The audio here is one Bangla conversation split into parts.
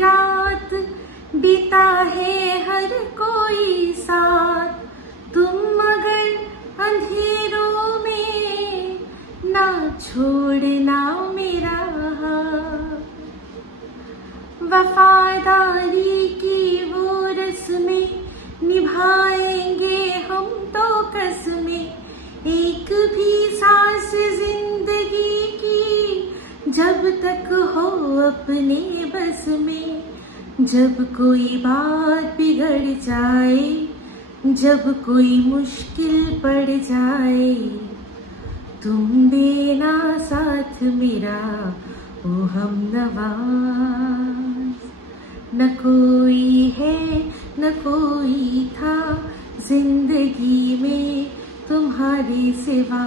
रात बीता है हर कोई साथ, तुम मगर अंधेरों में ना छोड़ना मेरा हाथ। वफादारी की वो रस्में निभाएंगे हम तो कसमें, एक भी सांस जिंदगी की जब तक हो अपने बस में। जब कोई बात बिगड़ जाए, जब कोई मुश्किल पड़ जाए, तुम देना साथ मेरा ओ हमनवाज। न कोई है न कोई था जिंदगी में तुम्हारे सिवा,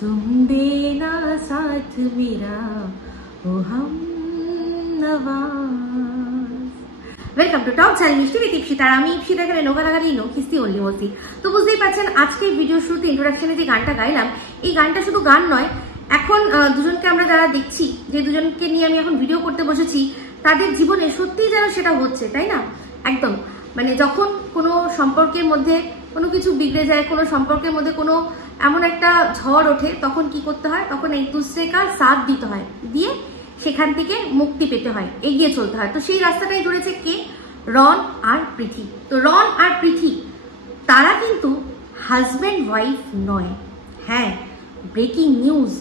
तुम देना साथ मेरा ओ हमनवाज। ওয়েলকাম টু টক চ্যানেল মিষ্টি উইথ ইপসিতা। আমি ইপসিতা, এখানে নোগালাগালি নো কিস্তি অনলি মস্তি। তো বুঝতেই পারছেন আজকে ভিডিও শুরুতে ইন্ট্রোডাকশনে যে গানটা গাইলাম, এই গানটা শুধু গান নয়, এখন দুজনকে আমরা যারা দেখছি, যে দুজনকে নিয়ে আমি এখন ভিডিও করতে বসেছি, তাদের জীবনে সত্যিই যেন সেটা হচ্ছে, তাই না? একদম মানে যখন কোনো সম্পর্কের মধ্যে কোনো কিছু বিগড়ে যায়, কোনো সম্পর্কের মধ্যে কোনো এমন একটা ঝড় ওঠে, তখন কি করতে হয়? তখন এক দুসরেকার সাথ দিতে হয়, দিয়ে সেখান থেকে মুক্তি পেতে হয়, এগিয়ে চলতে হয়। তো সেই রাস্তাটাই ধরেছে কে? রন আর প্রীতি। তো রন আর প্রীতি তারা কিন্তু হাজব্যান্ড ওয়াইফ নয়। হ্যাঁ, ব্রেকিং নিউজ।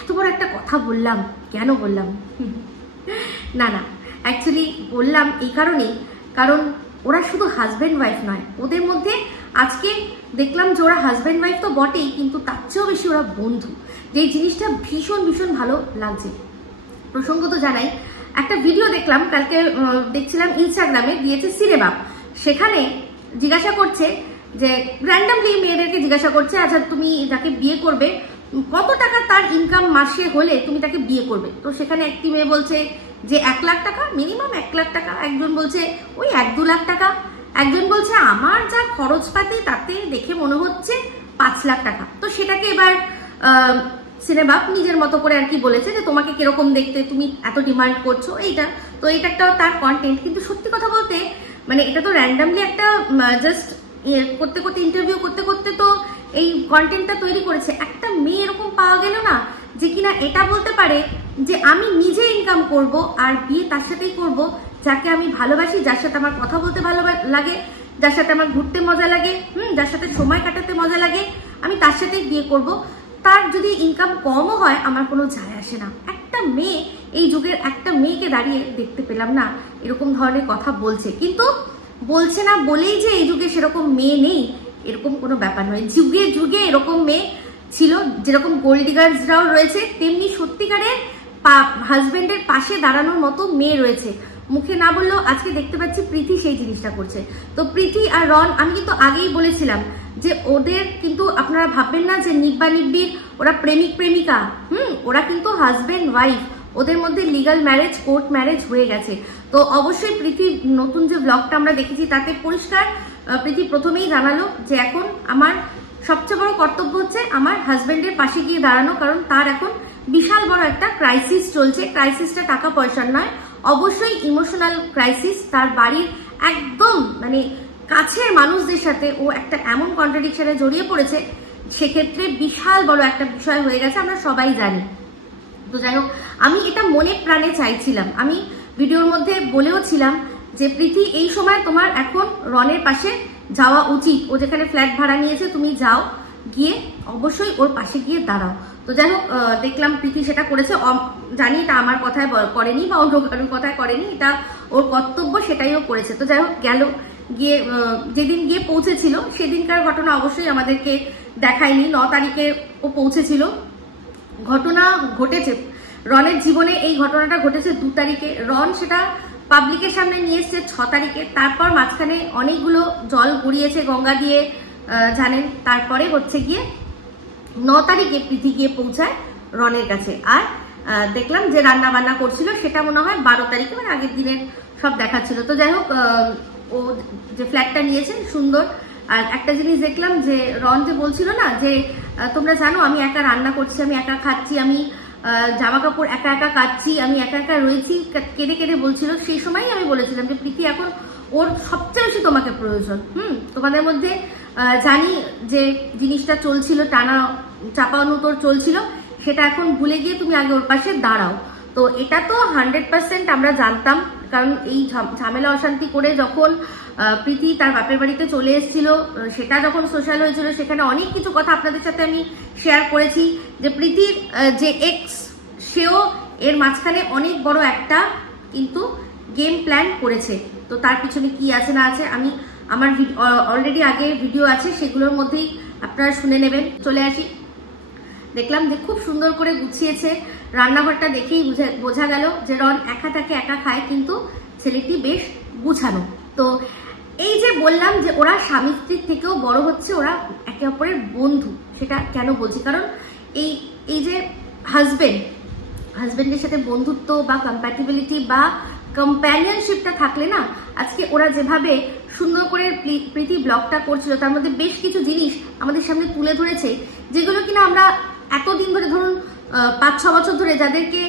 এত বড় একটা কথা বললাম, কেন বললাম? না অ্যাকচুয়ালি বললাম এই কারণেই, কারণ ওরা শুধু হাজব্যান্ড ওয়াইফ নয়, ওদের মধ্যে আজকে দেখলাম যে ওরা হাজব্যান্ড ওয়াইফ তো বটেই, কিন্তু তার চেয়েও বেশি ওরা বন্ধু। যে জিনিসটা ভীষণ ভীষণ ভালো লাগছে। প্রসঙ্গত জানাই, একটা ভিডিও দেখলাম কালকে, দেখছিলাম ইনস্টাগ্রামে, দিয়েছে সিনেবাপ। সেখানে জিজ্ঞাসা করছে যে র্যান্ডামলি মেয়েদেরকে জিজ্ঞাসা করছে, আচ্ছা তুমি যাকে বিয়ে করবে কত টাকা তার ইনকাম মাসে হলে তুমি তাকে বিয়ে করবে? তো সেখানে একটি মেয়ে বলছে যে 1 লাখ টাকা, মিনিমাম 1 লাখ টাকা। একজন বলছে ওই 1-2 লাখ টাকা। একজন বলছে আমার যা খরচপাতি তাতে দেখে মনে হচ্ছে 5 লাখ টাকা। তো সেটাকে এবার সিনেবাপ নিজের মতো করে আর কি বলেছে যে তোমাকে কিরকম দেখতে, তুমি এত ডিমান্ড করছো এইটা। তো এটা একটা তার কন্টেন্ট, কিন্তু সত্যি কথা বলতে মানে এটা তো র্যান্ডামলি একটা জাস্ট করতে করতে, ইন্টারভিউ করতে করতে তো এই কন্টেন্টটা তৈরি করেছে। একটা মেয়ে এরকম পাওয়া গেল না যে কিনা এটা বলতে পারে যে আমি নিজে ইনকাম করব আর বিয়ে তার সাথেই করব যাকে আমি ভালোবাসি, যার সাথে আমার কথা বলতে ভালো লাগে, যার সাথে আমার ঘুরতে মজা লাগে, যার সাথে সময় কাটাতে মজা লাগে, আমি তার সাথেই বিয়ে করব। তার যদি ইনকাম কমও হয় আমার কোনো যায় আসে না। একটা মেয়ে, এই যুগের একটা মেয়েকে দাঁড়িয়ে দেখতে পেলাম না এরকম ধরনের কথা বলছে। কিন্তু বলছে না বলেই যে এই যুগে সেরকম মেয়ে নেই, এরকম কোনো ব্যাপার নয়। যুগে যুগে এরকম মেয়ে ছিল, যেরকম গোল্ড ডিগার্সরাও রয়েছে, তেমনি সত্যিকারের হাজবেন্ডের পাশে দাঁড়ানোর মতো মেয়ে রয়েছে। মুখে না বললেও আজকে দেখতে পাচ্ছি প্রীতি সেই জিনিসটা করছে। তো প্রীতি আর রন, আমি কিন্তু আগেই বলেছিলাম যে ওদের কিন্তু আপনারা ভাববেন না যে নিব্বা নিব্বির ওরা প্রেমিক প্রেমিকা। ওরা কিন্তু হাজবেন্ড ওয়াইফ, ওদের মধ্যে লিগাল ম্যারেজ, কোর্ট ম্যারেজ হয়ে গেছে। তো অবশ্যই প্রীতি নতুন যে ব্লগটা আমরা দেখেছি তাতে পরিষ্কার প্রীতি প্রথমেই জানালো যে এখন আমার সবচেয়ে বড় কর্তব্য হচ্ছে আমার হাজবেন্ডের পাশে গিয়ে দাঁড়ানো, কারণ তার এখন বিশাল বড় একটা ক্রাইসিস চলছে। ক্রাইসিসটা টাকা পয়সার নয়, অবশ্যই ইমোশনাল ক্রাইসিস। তার বাড়ির একদম মানে কাছের মানুষদের সাথে ও একটা এমন কন্ট্রাডিকশনে জড়িয়ে পড়েছে, সেক্ষেত্রে বিশাল বড় একটা বিষয় হয়ে গেছে, আমরা সবাই জানি। তো যাই হোক, আমি এটা মনে প্রাণে চাইছিলাম, আমি ভিডিওর মধ্যে বলেও ছিলাম যে প্রীতি এই সময় তোমার এখন রনের পাশে যাওয়া উচিত। ও যেখানে ফ্ল্যাট ভাড়া নিয়েছে তুমি যাও, গিয়ে অবশ্যই ওর পাশে গিয়ে দাঁড়াও। তো যাই হোক, দেখলাম প্রীতি সেটা করেছে। জানি এটা আমার কথায় করেনি বা অন্য কারোর কথায় করেনি, এটা ওর কর্তব্য, সেটাই ও করেছে। তো যাই হোক, গেল, গিয়ে যেদিন গিয়ে পৌঁছেছিল সেদিনকার ঘটনা অবশ্যই আমাদেরকে দেখায়নি। 9 তারিখে ও পৌঁছেছিল। ঘটনা ঘটেছে রনের জীবনে, এই ঘটনাটা ঘটেছে 2 তারিখে। রন সেটা পাবলিকের সামনে নিয়ে এসছে 6 তারিখে। তারপর মাঝখানে অনেকগুলো জল গড়িয়েছে গঙ্গা দিয়ে, জানেন। তারপরে হচ্ছে গিয়ে 9 তারিখে প্রীতি গিয়ে পৌঁছায় রনের কাছে। আর দেখলাম যে রান্না বান্না করছিল, সেটা মনে হয় 12 তারিখে, মানে আগের দিনের সব দেখাচ্ছিল। তো যাই হোক, ও যে ফ্ল্যাটটা নিয়েছে সুন্দর। আর একটা জিনিস দেখলাম যে রন যে বলছিল না যে তোমরা জানো আমি একা রান্না করছি, আমি একা খাচ্ছি, আমি জামা কাপড় একা একা কাচ্ছি, আমি একা একা রয়েছি, কেঁদে কেঁদে বলছিল। সেই সময়ই আমি বলেছিলাম যে প্রীতি এখন ওর সবচেয়ে বেশি তোমাকে প্রয়োজন। তোমাদের মধ্যে জানি যে জিনিসটা চলছিল, টানা চাপানো তোর চলছিল, সেটা এখন ভুলে গিয়ে তুমি আগে ওর পাশে দাঁড়াও। তো এটা তো 100% আমরা জানতাম, কারণ এই ঝামেলা অশান্তি করে যখন প্রীতি তার বাপের বাড়িতে চলে এসেছিল, সেটা যখন সোশ্যাল হয়েছিল, সেখানে অনেক কিছু কথা আপনাদের সাথে আমি শেয়ার করেছি যে প্রীতির যে এক্স, সেও এর মাঝখানে অনেক বড় একটা কিন্তু গেম প্ল্যান করেছে। তো তার পিছনে কি আছে না আছে আমি আমার অলরেডি আগে ভিডিও আছে, সেগুলোর মধ্যেই আপনারা শুনে নেবেন। চলে আসি, দেখলাম যে খুব সুন্দর করে গুছিয়েছে রান্নাঘরটা, দেখেই বোঝা গেল যে রন একা থাকে, একা খায়, কিন্তু ছেলেটি বেশ গুছানো। তো এই যে বললাম যে ওরা স্বামী স্ত্রীর থেকেও বড় হচ্ছে, ওরা একে অপরের বন্ধু। সেটা কেন বলছি, কারণ এই যে হাজবেন্ডের সাথে বন্ধুত্ব বা কম্প্যাটিবিলিটি বা কম্প্যানিয়নশিপটা থাকলে না, আজকে ওরা যেভাবে সুন্দর করে প্রীতি ব্লগটা করছিল, তার মধ্যে বেশ কিছু জিনিস আমাদের সামনে তুলে ধরেছে, যেগুলো কিনা আমরা এতদিন ধরে, ধরুন 5-6 বছর ধরে যাদেরকে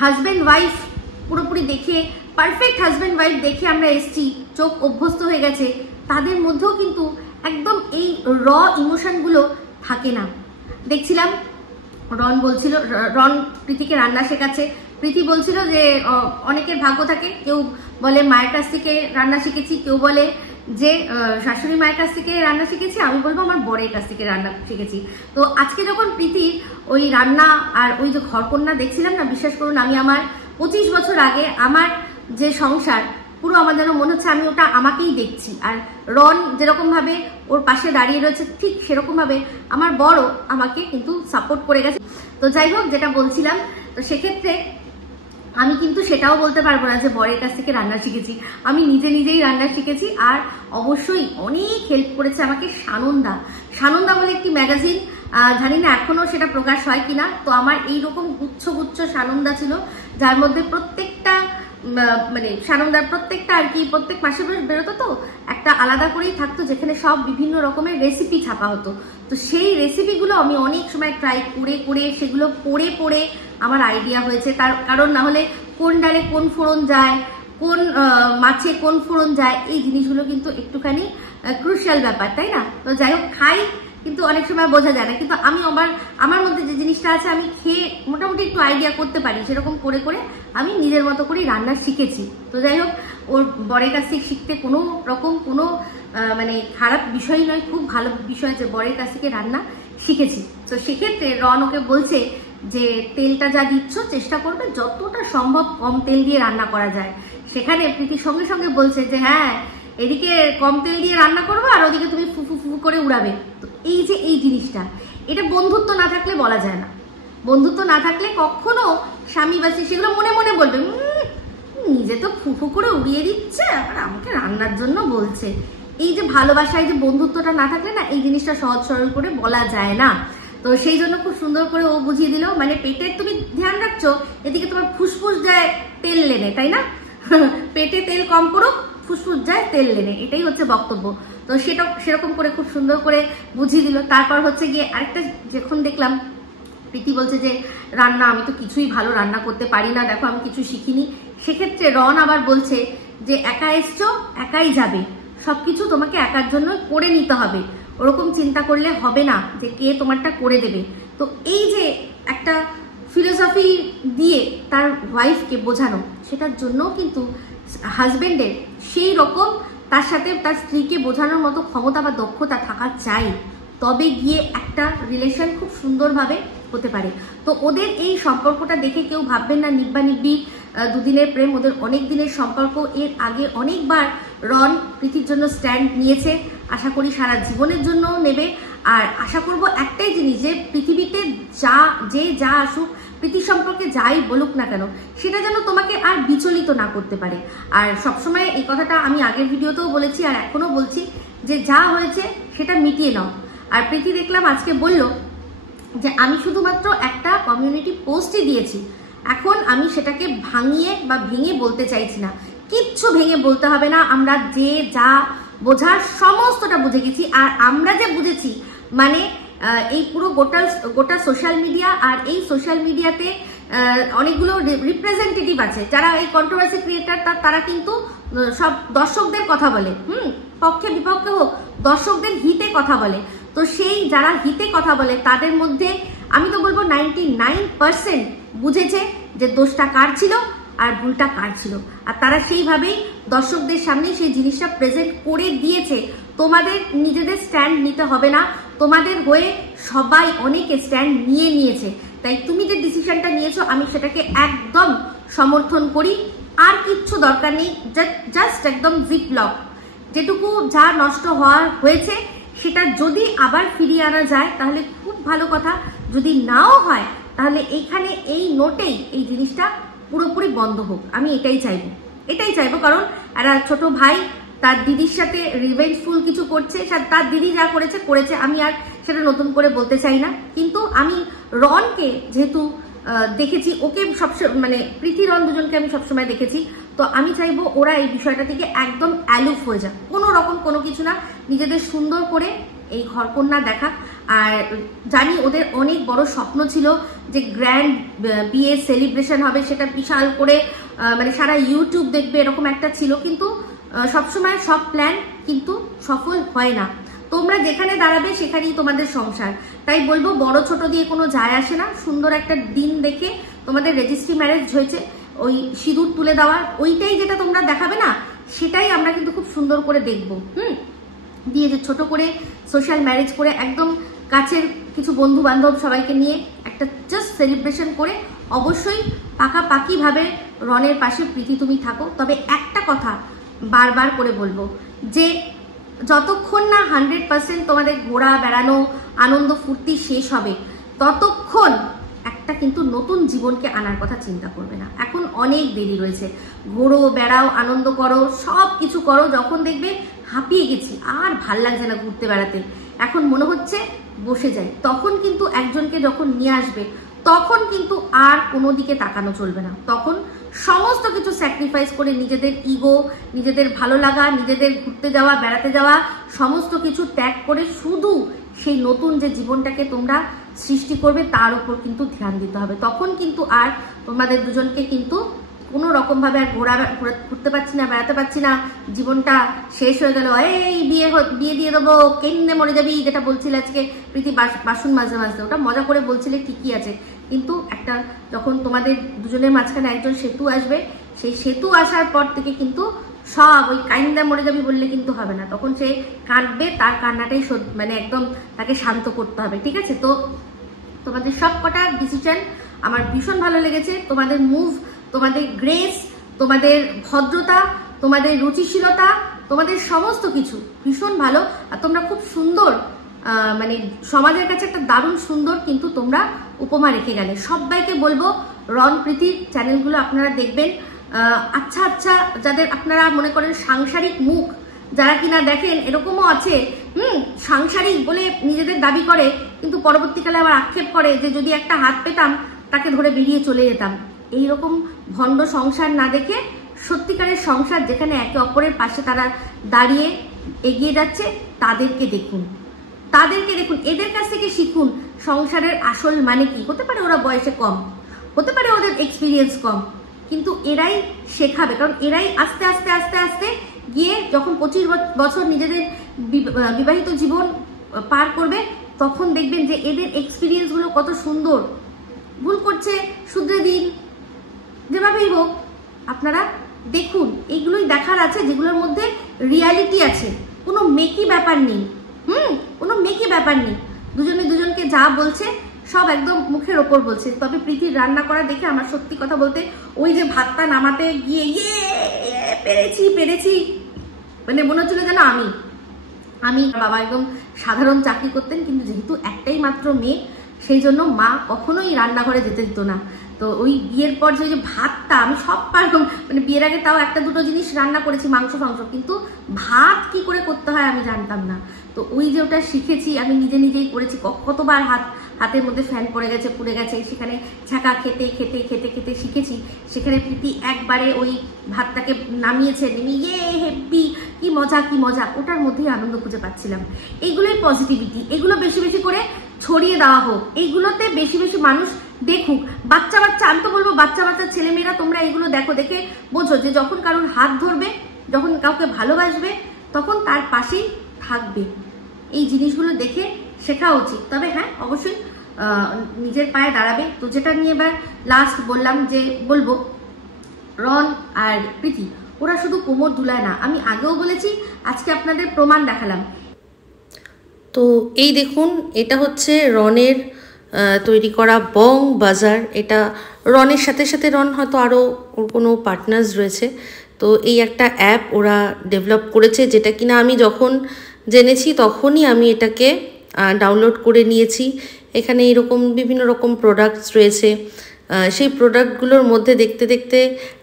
হাজব্যান্ড ওয়াইফ পুরোপুরি দেখে, পারফেক্ট হাজব্যান্ড ওয়াইফ দেখে আমরা এসছি, চোখ অভ্যস্ত হয়ে গেছে, তাদের মধ্যেও কিন্তু একদম এই র ইমোশনগুলো থাকে না। দেখছিলাম রন প্রীতিকে রান্না শেখাচ্ছে। প্রীতি বলছিল যে অনেকের ভাগ্য থাকে, কেউ বলে মায়ের কাছ থেকে রান্না শিখেছি, কেউ বলে যে শাশুড়ি মায়ের কাছ থেকে রান্না শিখেছি, আমি বলবো আমার বরের কাছ থেকে রান্না শিখেছি। তো আজকে যখন প্রীতির ওই রান্না আর ওই যে ঘরকন্যা দেখছিলাম না, বিশ্বাস করুন আমি আমার 25 বছর আগে আমার যে সংসার, পুরো আমার যেন মনে হচ্ছে আমি ওটা আমাকেই দেখছি। আর রন যেরকম ভাবে ওর পাশে দাঁড়িয়ে রয়েছে, ঠিক সেরকম ভাবে আমার বড় আমাকে কিন্তু সাপোর্ট করে গেছে। তো যাই হোক, যেটা বলছিলাম, তো সেক্ষেত্রে আমি কিন্তু সেটাও বলতে পারবো না যে বরের কাছ থেকে রান্না শিখেছি, আমি নিজেই রান্না শিখেছি। আর অবশ্যই অনেক হেল্প করেছে আমাকে সানন্দা বলে একটি ম্যাগাজিন, জানি না এখনো সেটা প্রকাশ হয় কিনা। তো আমার এইরকম গুচ্ছ সানন্দা ছিল, যার মধ্যে প্রত্যেকটা মানে সানন্দার প্রত্যেকটা আর কি প্রত্যেক মাসে বেরোতো, তো একটা আলাদা করেই থাকতো, যেখানে সব বিভিন্ন রকমের রেসিপি ছাপা হতো। তো সেই রেসিপিগুলো আমি অনেক সময় ট্রাই করে সেগুলো পড়ে আমার আইডিয়া হয়েছে। তার কারণ না হলে কোন ডালে কোন ফোড়ন যায়, কোন মাছে কোন ফোড়ন যায়, এই জিনিসগুলো কিন্তু একটুখানি ক্রুশিয়াল ব্যাপার, তাই না? তো যাই হোক, খাই কিন্তু অনেক সময় বোঝা যায় না, কিন্তু আমি আমার মধ্যে যে জিনিসটা আছে, আমি খেয়ে মোটামুটি একটু আইডিয়া করতে পারি, সেরকম করে আমি নিজের মতো করেই রান্না শিখেছি। তো যাই হোক, ওর বরের কাছ থেকে শিখতে কোনো রকম কোনো মানে খারাপ বিষয় নয়, খুব ভালো বিষয় যে বরের কাছ থেকে রান্না শিখেছি। তো সেক্ষেত্রে রন ওকে বলছে যে তেলটা যা দিচ্ছ চেষ্টা করবে যতটা সম্ভব কম তেল দিয়ে রান্না করা যায়। সেখানে প্রীতির সঙ্গে সঙ্গে বলছে যে হ্যাঁ, এদিকে কম তেল দিয়ে রান্না করবো আর ওদিকে তুমি ফুফু করে উড়াবে। তো এই যে এই জিনিসটা, এটা বন্ধুত্ব না থাকলে বলা যায় না। বন্ধুত্ব না থাকলে কখনো স্বামী বা সেগুলো মনে মনে বলবে, নিজে তো ফুফু করে উড়িয়ে দিচ্ছে আর আমাকে রান্নার জন্য বলছে। এই যে ভালোবাসায় যে বন্ধুত্বটা না থাকলে না, এই জিনিসটা সহজ সরল করে বলা যায় না। তো সেই জন্য খুব সুন্দর করে ও বুঝিয়ে দিল, মানে পেটের তুমি ধ্যান রাখছো, এদিকে তোমার ফুসফুস যায় তেল লেনে, তাই না? পেটে তেল কম করুক, ফুসফুস যায় তেল লেনে, এটাই হচ্ছে বক্তব্য। তো সেটা সেরকম করে খুব সুন্দর করে বুঝিয়ে দিল। তারপর হচ্ছে গিয়ে আরেকটা, যখন দেখলাম প্রীতি বলছে যে রান্না আমি তো কিছুই ভালো রান্না করতে পারি না, দেখো আমি কিছু শিখিনি। সেক্ষেত্রে রন আবার বলছে যে একা এসছো একাই যাবে, সবকিছু তোমাকে একার জন্য করে নিতে হবে, ওরকম চিন্তা করলে হবে না যে কে তোমারটা করে দেবে। তো এই যে একটা ফিলোসফি দিয়ে তার ওয়াইফকে বোঝানো, সেটার জন্যও কিন্তু হাজবেন্ডের সেই রকম তার সাথে তার স্ত্রীকে বোঝানোর মতো ক্ষমতা বা দক্ষতা থাকা চাই, তবে গিয়ে একটা রিলেশন খুব সুন্দরভাবে হতে পারে। তো ওদের এই সম্পর্কটা দেখে কেউ ভাববেন না নিব্বা দুদিনের প্রেম, ওদের অনেক দিনের সম্পর্ক। এর আগে অনেকবার রন প্রীতির জন্য স্ট্যান্ড নিয়েছে, আশা করি সারা জীবনের জন্য নেবে। আর আশা করব একটাই জিনিস, যে পৃথিবীতে যা আসুক, প্রীতি সম্পর্কে যাই বলুক না কেন, সেটা যেন তোমাকে আর বিচলিত না করতে পারে। আর সবসময় এই কথাটা আমি আগের ভিডিওতেও বলেছি আর এখনো বলছি, যে যা হয়েছে সেটা মিটিয়ে নাও। আর প্রীতি দেখলাম আজকে বলল যে আমি শুধুমাত্র একটা কমিউনিটি পোস্টই দিয়েছি, এখন আমি সেটাকে ভেঙে বলতে চাইছি না। কিচ্ছু ভেঙে বলতে হবে না, আমরা যে যা বোঝার সমস্তটা বুঝে গেছি। আর আমরা যে বুঝেছি মানে এই পুরো গোটা সোশ্যাল মিডিয়া, আর এই সোশ্যাল মিডিয়াতে অনেকগুলো রিপ্রেজেন্টেটিভ আছে যারা এই কন্ট্রোভার্সি ক্রিয়েটার, তারা কিন্তু সব দর্শকদের কথা বলে, পক্ষে বিপক্ষে হোক দর্শকদের হিতে কথা বলে। তো সেই যারা হিতে কথা বলে তাদের মধ্যে আমি তো বলবো 99% বুঝেছে যে দোষটা কার ছিল আর ভুলটা কার ছিল, আর তারা সেইভাবেই দর্শকদের সামনে সেই জিনিসটা প্রেজেন্ট করে দিয়েছে। তোমাদের নিজেদের স্ট্যান্ড নিতে হবে না, তোমাদের হয়ে সবাই অনেকে স্ট্যান্ড নিয়েছে। তাই তুমি যে ডিসিশনটা নিয়েছো আমি সেটাকে একদম সমর্থন করি। আর কিচ্ছু দরকার নেই, জাস্ট একদম জিপ লক, যেটুকু যা নষ্ট হয়েছে সেটা যদি আবার ফিরিয়ে আনা যায় তাহলে খুব ভালো কথা, যদি নাও হয় তাহলে এইখানে এই নোটেই এই জিনিসটা পুরোপুরি বন্ধ হোক। আমি এটাই চাইবো, কারণ একটা ছোট ভাই তার দিদির সাথে রিভেঞ্জফুল কিছু করছে, তার দিদি যা করেছে, আমি আর সেটা নতুন করে বলতে চাই না। কিন্তু আমি রনকে যেহেতু দেখেছি, ওকে সবসময় মানে প্রীতি রন দুজনকে আমি সবসময় দেখেছি, তো আমি চাইবো ওরা এই বিষয়টা থেকে একদম অ্যালুফ হয়ে যাক, কোনো রকম কোনো কিছু না, নিজেদের সুন্দর করে এই ঘরকন্যা দেখা। আর জানি ওদের অনেক বড় স্বপ্ন ছিল যে গ্র্যান্ড বিয়ে সেলিব্রেশন হবে, সেটা বিশাল করে মানে সারা ইউটিউব দেখবে এরকম একটা ছিল, কিন্তু সবসময় সব প্ল্যান কিন্তু সফল হয় না। তোমরা যেখানে দাঁড়াবে সেখানেই তোমাদের সংসার। তাই বলবো বড় ছোট দিয়ে কোনো যায় আসে না, সুন্দর একটা দিন দেখে তোমাদের রেজিস্ট্রি ম্যারেজ হয়েছে, ওই সিঁদুর তুলে দেওয়া ওইটাই যেটা তোমরা দেখাবে না, সেটাই আমরা কিন্তু খুব সুন্দর করে দেখবো। দিয়ে যে ছোট করে সোশ্যাল ম্যারেজ করে একদম কাছের কিছু বন্ধু বান্ধব সবাইকে নিয়ে একটা জাস্ট সেলিব্রেশন করে অবশ্যই পাকাপাকিভাবে রনের পাশে প্রীতি তুমি থাকো। তবে একটা কথা বারবার করে বলবো যে যতক্ষণ না 100% তোমাদের ঘোরা বেড়ানো আনন্দ ফুর্তি শেষ হবে ততক্ষণ একটা কিন্তু নতুন জীবনকে আনার কথা চিন্তা করবে না। এখন অনেক দেরি রয়েছে, ঘোরো বেড়াও আনন্দ করো সব কিছু করো, যখন দেখবে হাঁপিয়ে গেছি আর ভাল লাগছে না ঘুরতে বেড়াতে, এখন মনে হচ্ছে বসে যাই, তখন কিন্তু একজনকে যখন নিয়ে আসবে তখন কিন্তু আর কোনো দিকে তাকানো চলবে না। তখন সমস্ত কিছু স্যাক্রিফাইস করে নিজেদের ইগো, নিজেদের ভালো লাগা, নিজেদের ঘুরতে যাওয়া বেড়াতে যাওয়া সমস্ত কিছু ত্যাগ করে শুধু সেই নতুন যে জীবনটাকে তোমরা সৃষ্টি করবে তার উপর কিন্তু ধ্যান দিতে হবে। তখন কিন্তু আর তোমাদের দুজনকে কিন্তু কোনো রকমভাবে আর ঘুরতে পারছি না, বেড়াতে পারছি না, জীবনটা শেষ হয়ে গেল, এই বিয়ে দিয়ে দেবো, কেন্দ্রে মরে যাবি, যেটা বলছিল আজকে প্রীতি বাসন মাঝে ওটা মজা করে বলছিলে ঠিকই আছে, কিন্তু একটা যখন তোমাদের দুজনের মাঝখানে একজন সেতু আসবে, সেই সেতু আসার পর থেকে কিন্তু সব ওই কাইন্দা মরে যাবি বললে কিন্তু হবে না, তখন সে কাঁদবে, তার কান্নাটাই মানে একদম তাকে শান্ত করতে হবে। ঠিক আছে? তো তোমাদের সব কটা ডিসিশন আমার ভীষণ ভালো লেগেছে, তোমাদের মুভ, তোমাদের গ্রেস, তোমাদের ভদ্রতা, তোমাদের রুচিশীলতা, তোমাদের সমস্ত কিছু ভীষণ ভালো। আর তোমরা খুব সুন্দর মানে সমাজের কাছে একটা দারুণ সুন্দর কিন্তু তোমরা উপমা রেখে গেলে। সবাইকে বলবো রন প্রীতির চ্যানেলগুলো আপনারা দেখবেন। আচ্ছা যাদের আপনারা মনে করেন সাংসারিক মুখ যারা কিনা দেখেন, এরকমও আছে সাংসারিক বলে নিজেদের দাবি করে, কিন্তু পরবর্তীকালে আবার আক্ষেপ করে যে যদি একটা হাত পেতাম তাকে ধরে বেরিয়ে চলে যেতাম। এইরকম ভণ্ড সংসার না দেখে সত্যিকারের সংসার যেখানে একে অপরের পাশে তারা দাঁড়িয়ে এগিয়ে যাচ্ছে তাদেরকে দেখুন, এদের কাছ থেকে শিখুন সংসারের আসল মানে কি। হতে পারে ওরা বয়সে কম, হতে পারে ওদের এক্সপিরিয়েন্স কম, কিন্তু এরাই শেখাবে, কারণ এরাই আস্তে আস্তে আস্তে আস্তে গিয়ে যখন 25 বছর নিজেদের বিবাহিত জীবন পার করবে তখন দেখবেন যে এদের এক্সপিরিয়েন্সগুলো কত সুন্দর। ভুল করছে শুধরে দিন, যেভাবেই হোক আপনারা দেখুন, এইগুলোই দেখার আছে যেগুলোর মধ্যে রিয়ালিটি আছে, কোনো মেকি ব্যাপার নেই। কোনো মেকি ব্যাপার নেই, দুজনে দুজনকে যা বলছে সব একদম মুখের ওপর বলছে। তবে প্রীতির রান্না করা দেখে আমার সত্যি কথা বলতে ওই যে ভাতটা নামাতে গিয়ে পেরেছি মানে মনে হচ্ছিল যেন আমি বাবা একদম সাধারণ চাকরি করতেন, কিন্তু যেহেতু একটাই মাত্র মেয়ে সেই জন্য মা কখনোই রান্নাঘরে যেতে দিত না। তো ওই বিয়ের পর যে ভাতটা আমি সব পারলাম, মানে বিয়ের আগে তাও একটা দুটো জিনিস রান্না করেছি, মাংস, কিন্তু ভাত কি করে করতে হয় আমি জানতাম না। তো ওই যে ওটা শিখেছি আমি নিজেই করেছি, কতবার হাতের মধ্যে ফ্যান পড়ে গেছে, পুড়ে গেছে, সেখানে ছাঁকা খেতে খেতে খেতে খেতে শিখেছি। সেখানে প্রীতি একবারে ওই ভাতটাকে নামিয়েছে, নেমে হেব্বি, কি মজা, ওটার মধ্যেই আনন্দ খুঁজে পাচ্ছিলাম। এইগুলোই পজিটিভিটি, এগুলো বেশি বেশি করে ছড়িয়ে দেওয়া হোক, এইগুলোতে বেশি বেশি মানুষ দেখুক। বাচ্চা বাচ্চা, আমি তো বলবো বাচ্চা বাচ্চা ছেলেমেয়েরা তোমরা এগুলো দেখো, দেখে বোঝো যে যখন কারোর হাত ধরবে, যখন কাউকে ভালোবাসবে, তখন তার পাশেই থাকবে। এই জিনিসগুলো দেখে শেখা উচিত। তবে হ্যাঁ, অবশ্যই নিজের পায়ে দাঁড়াবে। তো যেটা নিয়ে এবার লাস্ট বললাম, যে বলবো রন আর প্রীতি ওরা শুধু কোমর দুলায় না, আমি আগেও বলেছি, আজকে আপনাদের প্রমাণ দেখালাম। তো এই দেখুন, এটা হচ্ছে রনের তৈরি করা বং বাজার। এটা রনের সাথে সাথে রন হয়তো আরও ওর কোনো পার্টনার্স রয়েছে। তো এই একটা অ্যাপ ওরা ডেভেলপ করেছে, যেটা কিনা আমি যখন জেনেছি তখনই আমি এটাকে ডাউনলোড করে নিয়েছি। এখানে এরকম বিভিন্ন রকম প্রোডাক্টস রয়েছে। সেই প্রোডাক্টগুলোর মধ্যে দেখতে দেখতে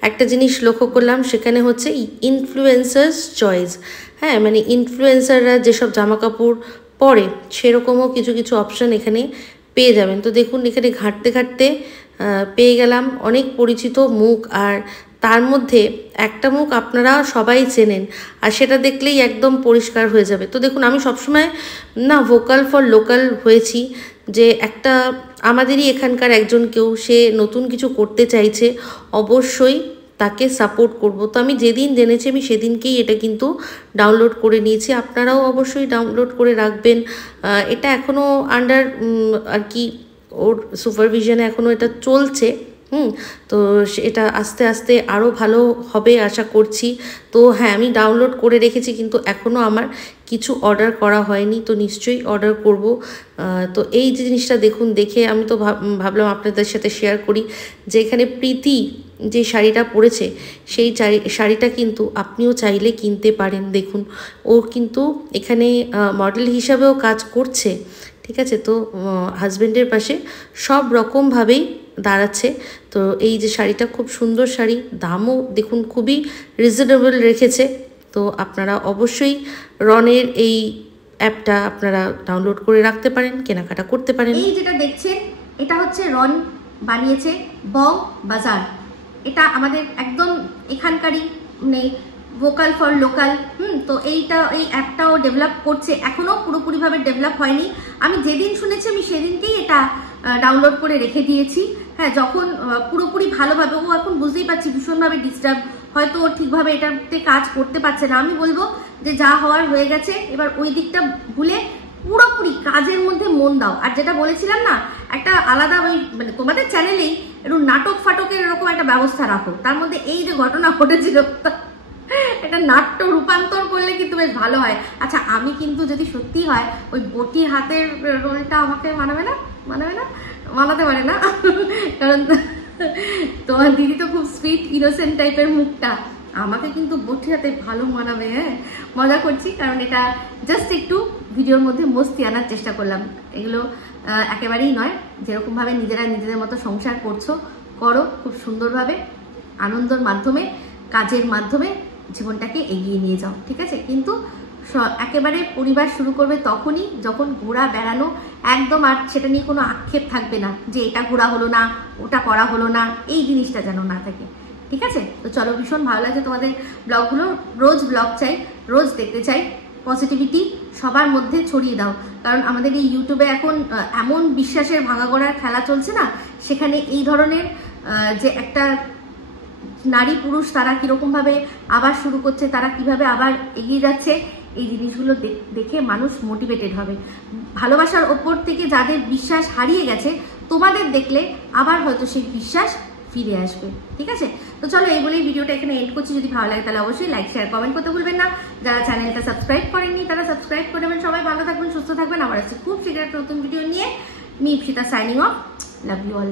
একটা জিনিস লক্ষ্য করলাম, সেখানে হচ্ছে ইনফ্লুয়েন্সার্স চয়েস। হ্যাঁ, মানে ইনফ্লুয়েন্সাররা যেসব জামা কাপড় পরে সেরকমও কিছু কিছু অপশান এখানে পেয়ে যাবেন। তো দেখুন, এখানে ঘাঁটতে ঘাঁটতে পেয়ে গেলাম অনেক পরিচিত মুখ, আর তার মধ্যে একটা মুখ আপনারা সবাই চেনেন, আর সেটা দেখলেই একদম পরিষ্কার হয়ে যাবে। তো দেখুন, আমি সবসময় না ভোকাল ফর লোকাল হয়েছি, যে একটা আমাদেরই এখানকার একজন কেউ সে নতুন কিছু করতে চাইছে, অবশ্যই তাকে সাপোর্ট করব। তো আমি যেদিন জেনেছি আমি সেদিনকেই এটা কিন্তু ডাউনলোড করে নিয়েছি। আপনারাও অবশ্যই ডাউনলোড করে রাখবেন। এটা এখনও আন্ডার আর কি ওর সুপারভিশনে এখনও এটা চলছে। তো এটা আস্তে আস্তে আরও ভালো হবে আশা করছি। তো হ্যাঁ, আমি ডাউনলোড করে রেখেছি, কিন্তু এখনও আমার কিছু অর্ডার করা হয়নি। তো নিশ্চয়ই অর্ডার করব। তো এই জিনিসটা দেখুন, দেখে আমি তো ভাবলাম আপনাদের সাথে শেয়ার করি, যে এখানে প্রীতি যে শাড়িটা পরেছে সেই শাড়িটা কিন্তু আপনিও চাইলে কিনতে পারেন। দেখুন, ও কিন্তু এখানে মডেল হিসাবেও কাজ করছে, ঠিক আছে। তো হাজব্যান্ডের পাশে সব রকমভাবেই দাঁড়াচ্ছে। তো এই যে শাড়িটা খুব সুন্দর শাড়ি, দামও দেখুন খুবই রিজনেবল রেখেছে। তো আপনারা অবশ্যই রনের এই অ্যাপটা আপনারা ডাউনলোড করে রাখতে পারেন, কেনাকাটা করতে পারেন। এই যেটা দেখছেন এটা হচ্ছে রন বানিয়েছে বং বাজার। এটা আমাদের একদম এখানকারই, মানে ভোকাল ফর লোকাল। তো এই অ্যাপটাও ডেভেলপ করছে, এখনো পুরোপুরিভাবে ডেভেলপ হয়নি। আমি যেদিন শুনেছি আমি সেদিনকেই এটা ডাউনলোড করে রেখে দিয়েছি। হ্যাঁ, যখন পুরোপুরি ভালোভাবে, ও এখন বুঝতেই পারছি ভীষণভাবে ডিস্টার্ব, হয়তো ও ঠিকভাবে এটাতে কাজ করতে পারছে না। আমি বলবো যে যা হওয়ার হয়ে গেছে, এবার ওই দিকটা ভুলে পুরোপুরি কাজের মধ্যে মন দাও। আর যেটা বলেছিলাম না, একটা আলাদা ওই মানে তোমাদের চ্যানেলেই একটু নাটক ফাটকের এরকম একটা ব্যবস্থা রাখো। তার মধ্যে এই যে ঘটনা ঘটেছিল, একটা নাট্য রূপান্তর করলে কিন্তু বেশ ভালো হয়। আচ্ছা, আমি কিন্তু যদি সত্যি হয় ওই বটি হাতের রোলটা আমাকে মানাতে পারে না, কারণ তোমার দিদি তো খুব সুইট ইনোসেন্ট টাইপের মুখটা, আমাকে কিন্তু বটি হাতে ভালো মানাবে। হ্যাঁ, মজা করছি, কারণ এটা জাস্ট একটু ভিডিওর মধ্যে মস্তি আনার চেষ্টা করলাম। এগুলো একেবারেই নয়। যেরকমভাবে নিজেরা নিজেদের মতো সংসার করো খুব সুন্দরভাবে, আনন্দের মাধ্যমে, কাজের মাধ্যমে জীবনটাকে এগিয়ে নিয়ে যাও, ঠিক আছে। কিন্তু একেবারে পরিবার শুরু করবে তখনই যখন ঘোরা বেড়ানো একদম, আর সেটা নিয়ে কোনো আক্ষেপ থাকবে না যে এটা ঘোরা হলো না, ওটা করা হলো না, এই জিনিসটা যেন না থাকে, ঠিক আছে। তো চলো, ভীষণ ভালো লাগছে তোমাদের ব্লগগুলো, রোজ ব্লগ চাই, রোজ দেখতে চাই। পজিটিভিটি সবার মধ্যে ছড়িয়ে দাও, কারণ আমাদের এই ইউটিউবে এখন এমন বিশ্বাসের ভাঙাগড়ার খেলা চলছে না, সেখানে এই ধরনের যে একটা নারী পুরুষ তারা কিরকমভাবে আবার শুরু করছে, তারা কিভাবে আবার এগিয়ে যাচ্ছে, এই জিনিসগুলো দেখে মানুষ মোটিভেটেড হবে। ভালোবাসার ওপর থেকে যাদের বিশ্বাস হারিয়ে গেছে, তোমাদের দেখলে আবার হয়তো সেই বিশ্বাস ফিরে আসবে, ঠিক আছে। তো চলো, এই বলেই ভিডিওটা এখানে এন্ড করছি। যদি ভালো লাগে তাহলে অবশ্যই লাইক শেয়ার কমেন্ট করতে ভুলবেন না। যারা চ্যানেলটা সাবস্ক্রাইব করেননি তারা সাবস্ক্রাইব করে দেবেন। সবাই ভালো থাকবেন, সুস্থ থাকবেন। আবার আসছি খুব শীঘ্র একটা নতুন ভিডিও নিয়ে। Me Ipsita signing off. Love you all.